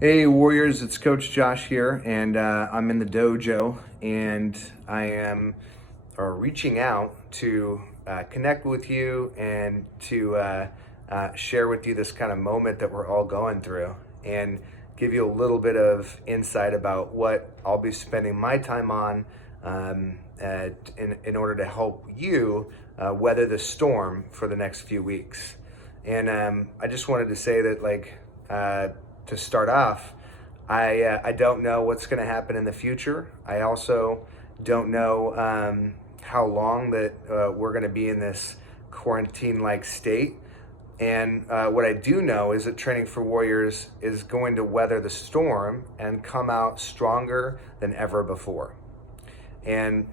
Hey Warriors, it's Coach Josh here, and I'm in the dojo, and I am reaching out to connect with you and to share with you this kind of moment that we're all going through, and give you a little bit of insight about what I'll be spending my time on in order to help you weather the storm for the next few weeks. And I just wanted to say that, to start off, I don't know what's going to happen in the future. I also don't know how long that we're going to be in this quarantine-like state. And what I do know is that Training for Warriors is going to weather the storm and come out stronger than ever before. And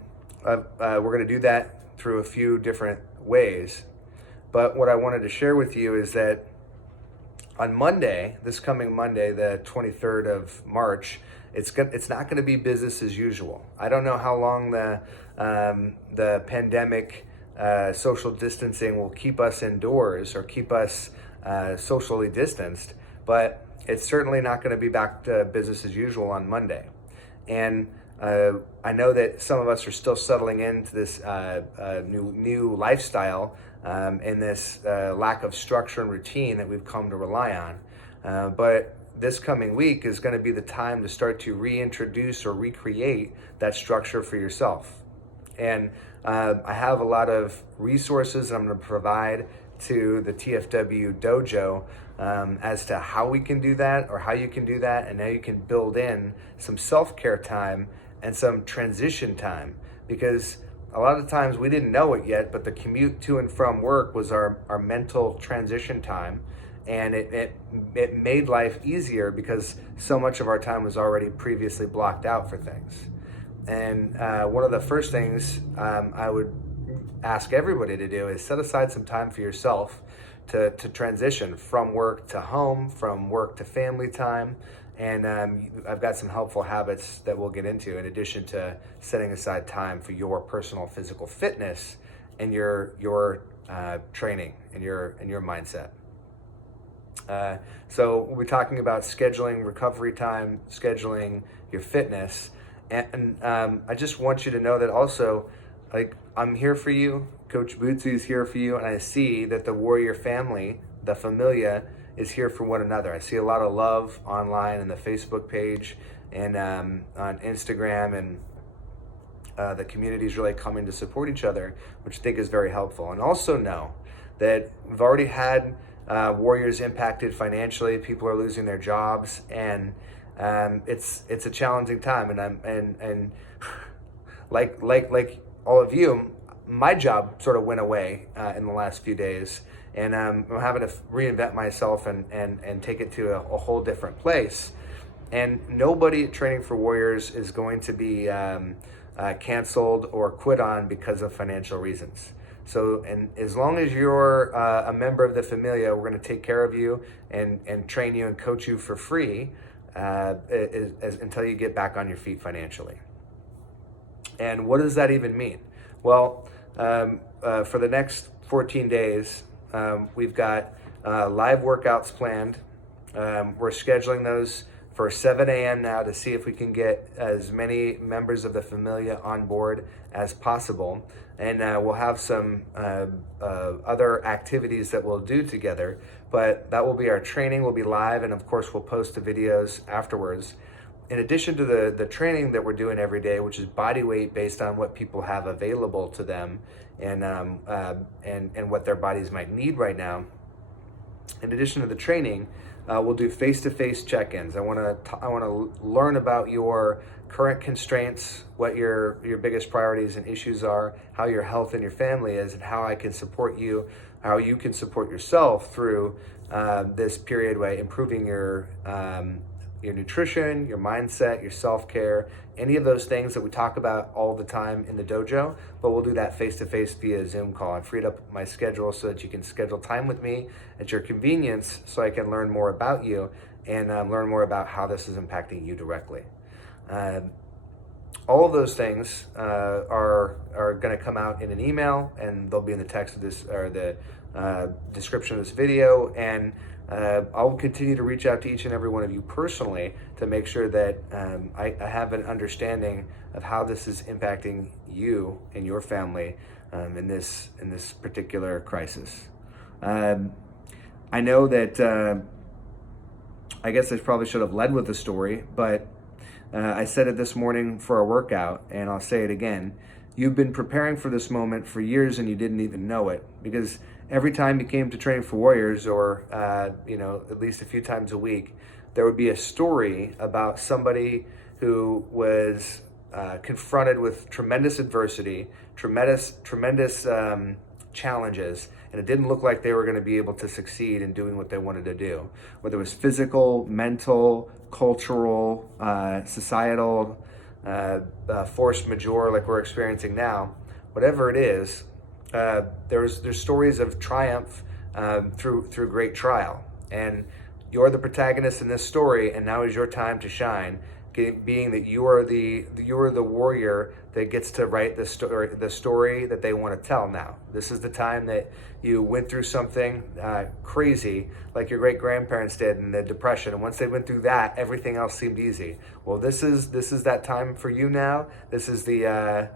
we're going to do that through a few different ways. But what I wanted to share with you is that on Monday, this coming Monday, the 23rd of March, it's not going to be business as usual. I don't know how long the pandemic social distancing will keep us indoors or keep us socially distanced, but it's certainly not going to be back to business as usual on Monday. And I know that some of us are still settling into this new lifestyle and this lack of structure and routine that we've come to rely on. But this coming week is going to be the time to start to reintroduce or recreate that structure for yourself. And I have a lot of resources that I'm going to provide to the TFW dojo as to how we can do that or how you can do that, and how you can build in some self-care time and some transition time, because a lot of times we didn't know it yet, but the commute to and from work was our mental transition time, and it made life easier because so much of our time was already previously blocked out for things. And one of the first things I would ask everybody to do is set aside some time for yourself to transition from work to home, from work to family time. And I've got some helpful habits that we'll get into, in addition to setting aside time for your personal physical fitness and your training and your mindset. So we'll be talking about scheduling recovery time, scheduling your fitness, and I just want you to know that also, I'm here for you. Coach Bootsy is here for you, and I see that the Warrior family, the Familia, is here for one another. I see a lot of love online in the Facebook page and on Instagram, and the community is really coming to support each other, which I think is very helpful. And also know that we've already had Warriors impacted financially. People are losing their jobs, and it's a challenging time. And like all of you, my job sort of went away in the last few days. And I'm having to reinvent myself and take it to a whole different place. And nobody at Training for Warriors is going to be canceled or quit on because of financial reasons. So, and as long as you're a member of the Familia, we're going to take care of you and train you and coach you for free until you get back on your feet financially. And what does that even mean? Well, for the next 14 days, we've got live workouts planned. We're scheduling those for 7 a.m. now to see if we can get as many members of the Familia on board as possible. And we'll have some other activities that we'll do together, but that will be our training. Will be live, and of course we'll post the videos afterwards. In addition to the training that we're doing every day, which is body weight based on what people have available to them and what their bodies might need right now. In addition to the training, we'll do face-to-face check-ins. I want to learn about your current constraints, what your biggest priorities and issues are, how your health and your family is, and how I can support you, how you can support yourself through this period by improving your nutrition, your mindset, your self-care, any of those things that we talk about all the time in the dojo, but we'll do that face-to-face via Zoom call. I freed up my schedule so that you can schedule time with me at your convenience, so I can learn more about you and learn more about how this is impacting you directly. All of those things are going to come out in an email, and they'll be in the text of this, or the description of this video. And I'll continue to reach out to each and every one of you personally to make sure that I have an understanding of how this is impacting you and your family in this particular crisis. I know that I guess I probably should have led with the story, but I said it this morning for a workout, and I'll say it again. You've been preparing for this moment for years and you didn't even know it, because every time you came to Training for Warriors, or at least a few times a week, there would be a story about somebody who was confronted with tremendous adversity, tremendous challenges, and it didn't look like they were going to be able to succeed in doing what they wanted to do, whether it was physical, mental, cultural, societal, force majeure like we're experiencing now. Whatever it is, there's stories of triumph through great trial, and you're the protagonist in this story, and now is your time to shine, being that you are the warrior that gets to write the story that they want to tell now. This is the time that you went through something crazy, like your great grandparents did in the Depression, and once they went through that, everything else seemed easy. Well, this is that time for you now. This is the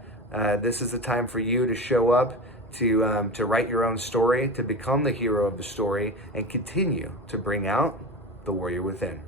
time for you to show up, to write your own story, to become the hero of the story, and continue to bring out the warrior within.